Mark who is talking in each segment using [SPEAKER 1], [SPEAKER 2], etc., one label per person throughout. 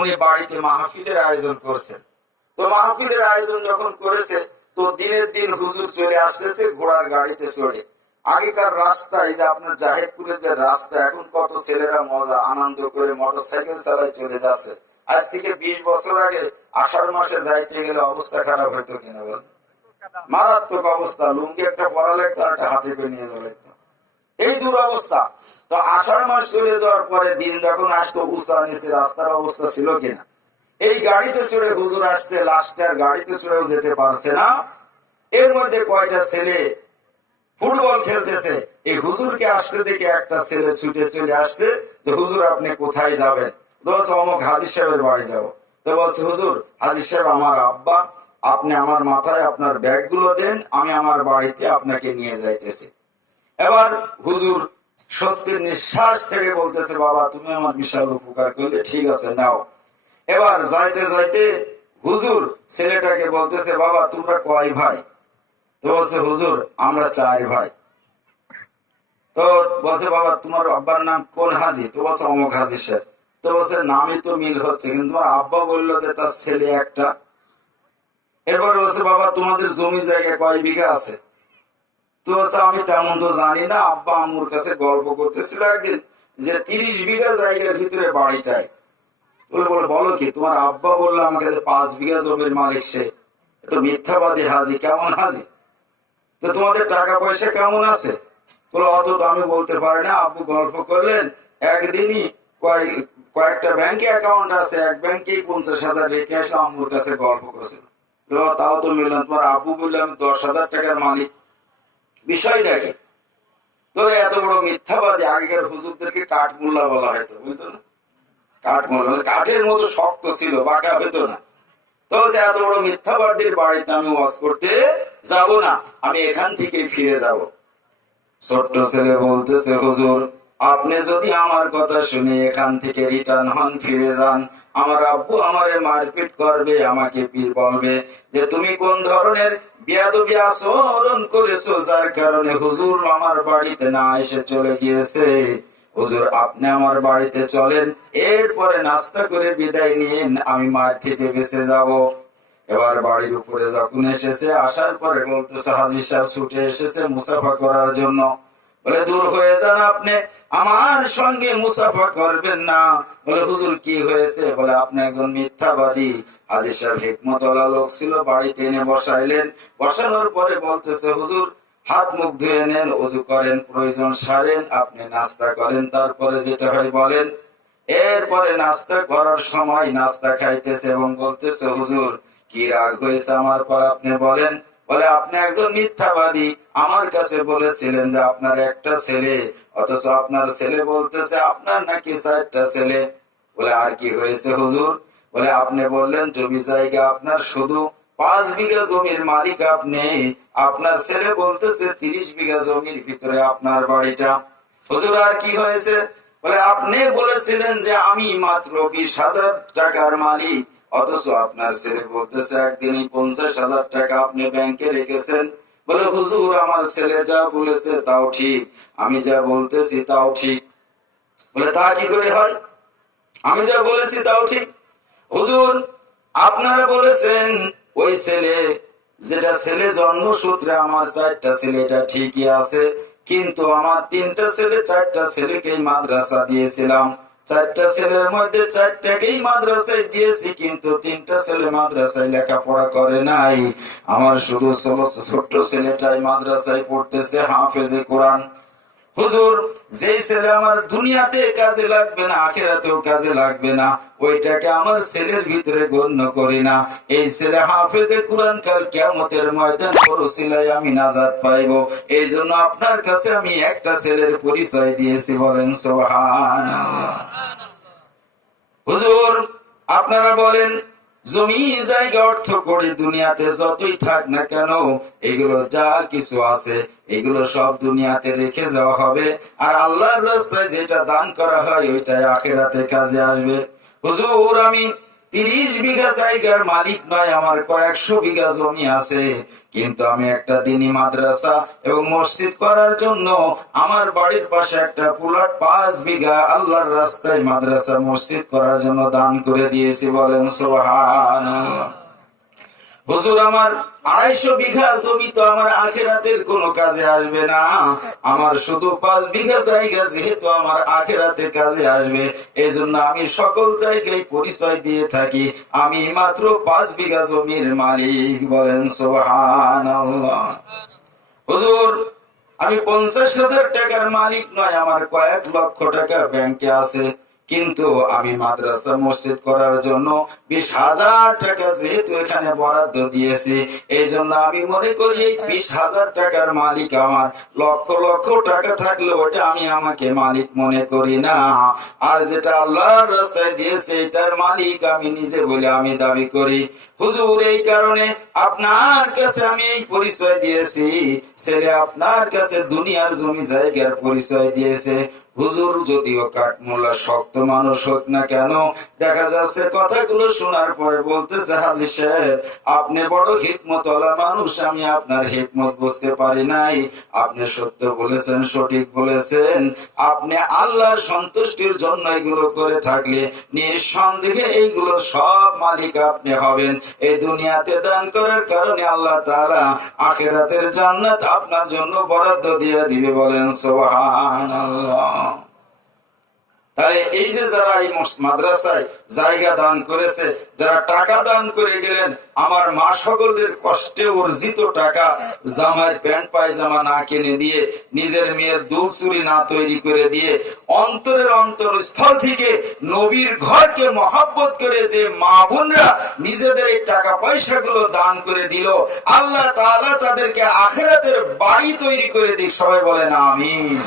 [SPEAKER 1] উনি বাড়িতে মাহফিলের আয়োজন করছেন। তো মাহফিলের আয়োজন যখন করেছে, তো দিনের দিন হুজুর চলে আসতেছে, ঘোড়ার গাড়িতে চড়ে। আগেকার রাস্তা, এই যে আপনার জাহেদপুরের যে রাস্তা, এখন কত ছেলেরা মজা, আনন্দ করে মোটর সাইকেল চালায় চলে যাচ্ছে। আজ থেকে বিশ বছর আগে আষাঢ় মাসে যাইতে গেলে অবস্থা খারাপ হইতো কিনা বলেন? মারাত্মক অবস্থা, লুঙ্গি একটা পরা লাগতো আর একটা হাতে করে নিয়ে যাওয়া লাগতো। এই দুরবস্থা। তো আষাঢ় মাস চলে যাওয়ার পরে দিন যখন আসতো, উষা নিচে রাস্তার অবস্থা ছিল কিনা? এই গাড়িতে চড়ে হুজুর আসছে লাস্টে আর গাড়িতে চড়েও যেতে পারছে না। এর মধ্যে কয়টা ছেলে ফুটবল খেলতেছে? এই হুজুরকে আসতে দেখে একটা ছেলে ছুটে চলে আসছে যে, হুজুর, আপনি কোথায় যাবেন? দোষ অমুক হাজি সাহেবের বাড়ি যাব। তো বলছে, হুজুর, হাজি সাহেব আমার আব্বা, আপনি আমার মাথায় আপনার ব্যাগগুলো দেন, আমি আমার বাড়িতে আপনাকে নিয়ে যাইতেছি। এবার হুজুর স্বস্তির নিঃশ্বাস ছেড়ে বলতেছে, বাবা, তুমি আমার বিশাল উপকার করলে, ঠিক আছে, নাও। এবার যাইতে যাইতে হুজুর ছেলেটাকে বলতেছে, বাবা, তোমরা কয় ভাই? তো বলছে, হুজুর, আমরা চার ভাই। তো বলছে, বাবা, তোমার আব্বার নাম কোন হাজি? তো বলছে, অমুক হাজি সাহেব। তো বলছে, নামই তো মিল হচ্ছে, কিন্তু তোমার আব্বা বলল যে তার ছেলে একটা। এরপরে বলছে, বাবা, তোমাদের জমি জায়গা কয় বিঘা আছে? তো আমি তেমন তো জানি না, আব্বা আম্মুর কাছে গল্প করতেছিল একদিন যে তিরিশ বিঘা জায়গার ভিতরে বাড়িটায় বলে কি, তোমার আব্বা বলল আমাকে পাঁচ বিঘা জমির মালিক সে। তো মিথ্যাবাদী হাজি, কেমন হাজি? তো তোমাদের টাকা পয়সা কেমন আছে? বলে, অত তো আমি বলতে পারি না, আব্বু গল্প করলেন, একদিনই কয়েক কয়েকটা ব্যাংকে অ্যাকাউন্ট আছে, এক ব্যাংকেই পঞ্চাশ হাজার রেখে আসলে, আম্মুর কাছে গল্প করছিল। তাও তো মিললাম তোমার আব্বু বললে আমি দশ হাজার টাকার মালিক। বিষয়টা কি? তোরা এত বড় মিথ্যাবাদী, আগেকার হুজুরদেরকে কাঠমুল্লা বলা হয়তো বুঝতো না কাঠমুল্লা মানে কাঠের মতো শক্ত ছিল, বাঁকা হতো না। তো সে এত বড় মিথ্যাবাদীর বাড়িতে আমি ওয়াজ করতে যাব না, আমি এখান থেকে ফিরে যাব। ছোট্ট ছেলে বলতেছে, হুজুর, আপনি যদি আমার কথা শুনে এখান থেকে রিটার্ন হন, ফিরে যান। আমার আব্বু আমারে মারপিট করবে, আমাকে বলবে যে, তুমি কোন ধরনের আচরণ করেছ, যার কারণে হুজুর আমার বাড়িতে না এসে চলে গিয়েছে। হুজুর, আপনি আমার বাড়িতে চলেন, এরপরে নাস্তা করে বিদায় নিন, আমি মাঠ থেকে বেঁচে যাব। এবার বাড়ির উপরে যখন এসেছে, আসার পরে বলতেছে, হাজির সাহেব ছুটে এসেছে মুসাফা করার জন্য। বলে, দূর হয়ে যান আপনি। আমার সঙ্গে মুসাফা করবেন না। বলে, হুজুর, কি হয়েছে? বলে, আপনি একজন মিথ্যাবাদী। হাজির সাহেব হেকমত লোক ছিল, বাড়িতে এনে বসাইলেন। বসানোর পরে বলতেছে, হুজুর, হাত মুখ ধুয়ে নেন অজু করেন, প্রয়োজন সারেন, আপনি নাস্তা করেন, তারপরে যেটা হয় বলেন। এরপরে নাস্তা করার সময় নাস্তা খাইতেছে এবং বলতেছে, হুজুর, কি রাগ হয়েছে আমার পর? আপনি বলেন বলে, আপনি একজন মিথ্যাবাদী। আমার কাছে বলেছিলেন যে আপনার একটা ছেলে, অথচ আপনার ছেলে বলতেছে আপনার নাকি চারটা ছেলে। বলে, আর কি হয়েছে হুজুর? বলে, আপনি বললেন জমি জায়গা আপনার শুধু পাঁচ বিঘা জমির মালিক আপনি। আপনার ছেলে বলতেছে তিরিশ বিঘা জমির ভিতরে আপনার বাড়িটা। হুজুর, আর কি হয়েছে? বলে, আপনি বলেছিলেন যে আমি মাত্র বিশ হাজার টাকার মালিক, অথচ আপনার ছেলে বলতেছে, একদিনই পঞ্চাশ হাজার টাকা আপনি ব্যাংকে রেখেছেন। বলে, হুজুর, আমার ছেলে যা বলেছে তাও ঠিক, আমি যা বলতেছি তাও ঠিক। বলে, তা কি করে হয়? আমি যা বলেছি তাও ঠিক? হুজুর, আপনারা বলেছেন, ওই ছেলে, যেটা ছেলে জন্মসূত্রে আমার চারটা ছেলে, এটা ঠিকই আছে কিন্তু আমার তিনটা ছেলে, চারটা ছেলেকেই মাদ্রাসা দিয়েছিলাম। চারটা ছেলের মধ্যে চারটাকেই মাদ্রাসায় দিয়েছি, কিন্তু তিনটা ছেলে মাদ্রাসায় লেখাপড়া করে নাই। আমার শুধু ছোট্ট ছেলেটাই মাদ্রাসায় পড়তেছে, হাফেজে কোরআন। হুজুর, যেই ছেলে আমার দুনিয়াতে কাজে লাগবে না, আখেরাতেও কাজে লাগবে না, ওইটাকে আমার ছেলের ভিতরে গণ্য করি না। এই ছেলে হাফেজে কোরআন কাল কেমতের ময়দান পরশিলাই আমি নাজাদ পাইব। এই জন্য আপনার কাছে আমি একটা ছেলের পরিচয় দিয়েছি, বলেন সোহান হুজুর, আপনারা বলেন জমি জায়গা অর্থ করে দুনিয়াতে যতই থাক না কেন, এগুলো যা কিছু আছে, এগুলো সব দুনিয়াতে রেখে যাওয়া হবে। আর আল্লাহর রাস্তায় যেটা দান করা হয়, ওইটাই আখেরাতে কাজে আসবে। হুজুর, আমি তিরিশ বিঘা জায়গার মালিক নয়, আমার কয়েকশো বিঘা জমি আছে। কিন্তু আমি একটা দিনই মাদ্রাসা এবং মসজিদ করার জন্য আমার বাড়ির পাশে একটা পুলাট পাঁচ বিঘা আল্লাহর রাস্তায় মাদ্রাসা মসজিদ করার জন্য দান করে দিয়েছি বলেন সোহান হুজুর, আমার আড়াইশো বিঘা জমি তো আমার আখেরাতের কোনো কাজে আসবে না। আমার শুধু পাঁচ বিঘা জায়গা যেহেতু আমার আখেরাতে কাজে আসবে এই জন্য আমি সকল জায়গায় পরিচয় দিয়ে থাকি। আমি মাত্র পাঁচ বিঘা জমির মালিক, বলেন সোহান হুজুর, আমি পঞ্চাশ হাজার টাকার মালিক নয়, আমার কয়েক লক্ষ টাকা ব্যাংকে আছে। কিন্তু আমি মাদ্রাসা মসজিদ করার জন্য বিশ হাজার টাকা যেহেতু এখানে বরাদ্দ দিয়েছি, এই জন্য আমি মনে করি এই বিশ হাজার টাকার মালিক আমার। লক্ষ লক্ষ টাকা থাকলে ওটা আমি আমাকে মালিক মনে করি না। আর যেটা আল্লাহর রাস্তায় দিয়েছে, এটার মালিক আমি নিজে বলে আমি দাবি করি। হুজুর, এই কারণে আপনার কাছে আমি এই পরিচয় দিয়েছি। ছেলে আপনার কাছে দুনিয়ার জমি জায়গার পরিচয় দিয়েছে। হুজুর, যদিও কাঠমোল্লা শক্ত মানুষ হোক না কেন, দেখা যাচ্ছে কথাগুলো শোনার পরে বলতেছে, হাজি সাহেব, আপনি বড় হিকমতলা মানুষ, আমি আপনার হিকমত বুঝতে পারি নাই। আপনি সত্য বলেছেন, সঠিক বলেছেন। আপনি আল্লাহর সন্তুষ্টির জন্য এগুলো করে থাকলে নিঃসন্দেহে এইগুলো সব মালিক আপনি হবেন। এই দুনিয়াতে দান করার কারণে আল্লাহ তালা আখেরাতের জান্নাত আপনার জন্য বরাদ্দ দিয়ে দিবে বলেন, সুবহানাল্লাহ। তাহলে এই যে যারা এই মস- মাদ্রাসায় জায়গা দান করেছে। যারা টাকা দান করে গেলেন, আমার মা সকলদের কষ্টে অর্জিত টাকা জামার প্যান্ট, পায়জামা না কিনে দিয়ে, নিজের মেয়ের দুল চুরি না তৈরি করে দিয়ে, অন্তরের অন্তরস্থল থেকে নবীর ঘরকে মহাব্বত করে যে মা বোনরা নিজেদের এই টাকা পয়সাগুলো দান করে দিল, আল্লাহ তাদেরকে আখেরাতের বাড়ি তৈরি করে দিক। সবাই বলেন, আমিন।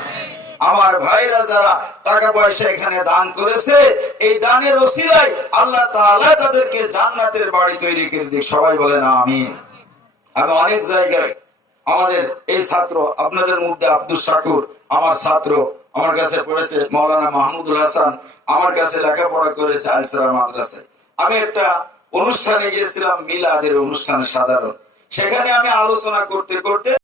[SPEAKER 1] আমার ভাইরা যারা টাকা পয়সা এখানে দান করেছে, এই দানের ওসিলায় আল্লাহ তাআলা তাদেরকে জান্নাতের বাড়ি তৈরি করে দিক। সবাই বলে না আমিন। আমি অনেক জায়গায় আমাদের এই ছাত্র, আপনাদের মধ্যে আব্দুল শাকুর, আমার ছাত্র, আমার কাছে পড়েছে মৌলানা মাহমুদুল হাসান, আমার কাছে লেখাপড়া করেছে আলসরা মাদ্রাসায় আমি একটা অনুষ্ঠানে গিয়েছিলাম, মিলাদের অনুষ্ঠানে সাধারণ। সেখানে আমি আলোচনা করতে করতে